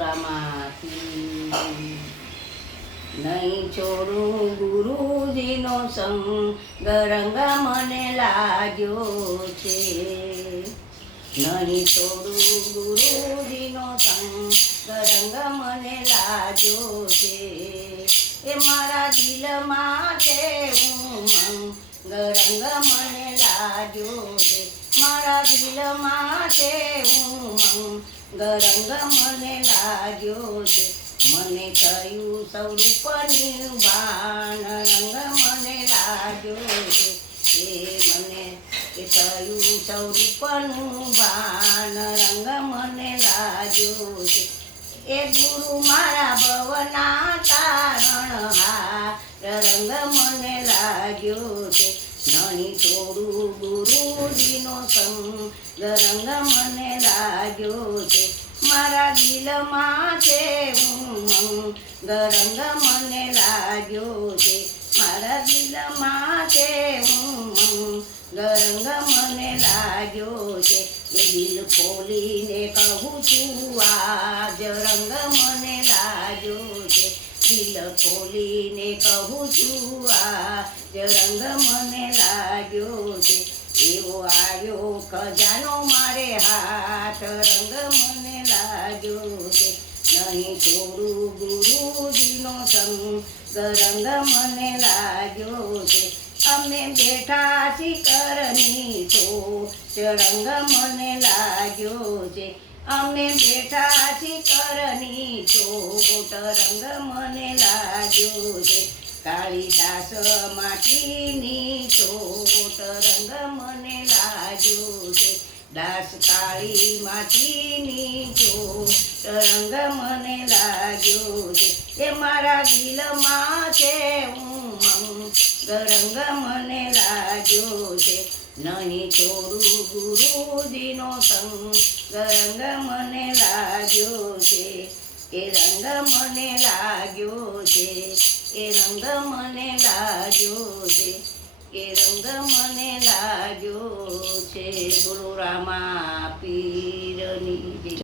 રામાથી નહીં છોડું ગુરુજીનો સંગ રંગ મને લાગ્યો છે નહીં છોડું ગુરુજીનો સંગ રંગ મને લાગ્યો છે એ મારા દિલમાં છે ઉમંગ રંગ મને લાગ્યો છે મારા દિલમાં છે ઉમંગ રંગ મને લાગ્યો છે મને થયું સ્વરૂપની ભાન રંગ મને લાગ્યો છે મને થયું સ્વરૂપનું ભાન રંગ મને લાગ્યો છે એ ગુરુ મારા ભવના તારણ હાર રંગ મને લાગ્યો છે નહીં છોડું ગુરુજીનો સંગ રંગ મને લાગ્યો છે મારા દિલમાં છે ઉમંગ રંગ મને લાગ્યો છે મારા દિલમાં છે ઉમંગ રંગ મને લાગ્યો છે એ દિલ ખોલીને કહું છું આજ રંગ મને લાગ્યો છે દિલ ખોલીને કહું છું આજ રંગ મને લાગ્યો છે એવો આવ્યો ખજાનો મારે હાથ રંગ મને લાગ્યો છે નહીં છોડું ગુરુજીનો સંગ રંગ મને લાગ્યો છે અમે બેઠા શિખરની તો રંગ મને લાગ્યો છે અમે બેઠા શિખરની ચોટ રંગ મને લાગ્યો છે કાળીદાસ માટીની ચોટ રંગ મને લાગ્યો છે દાસ કાળી માટીની ચોટ રંગ મને લાગ્યો છે એ મારા દિલમાં છે ઉમંગ રંગ મને લાગ્યો છે નહીં છોડું ગુરુજીનો સંગ રંગ મને લાગ્યો છે એ રંગ મને લાગ્યો છે એ રંગ મને લાગ્યો છે એ રંગ મને લાગ્યો છે બોલો રામા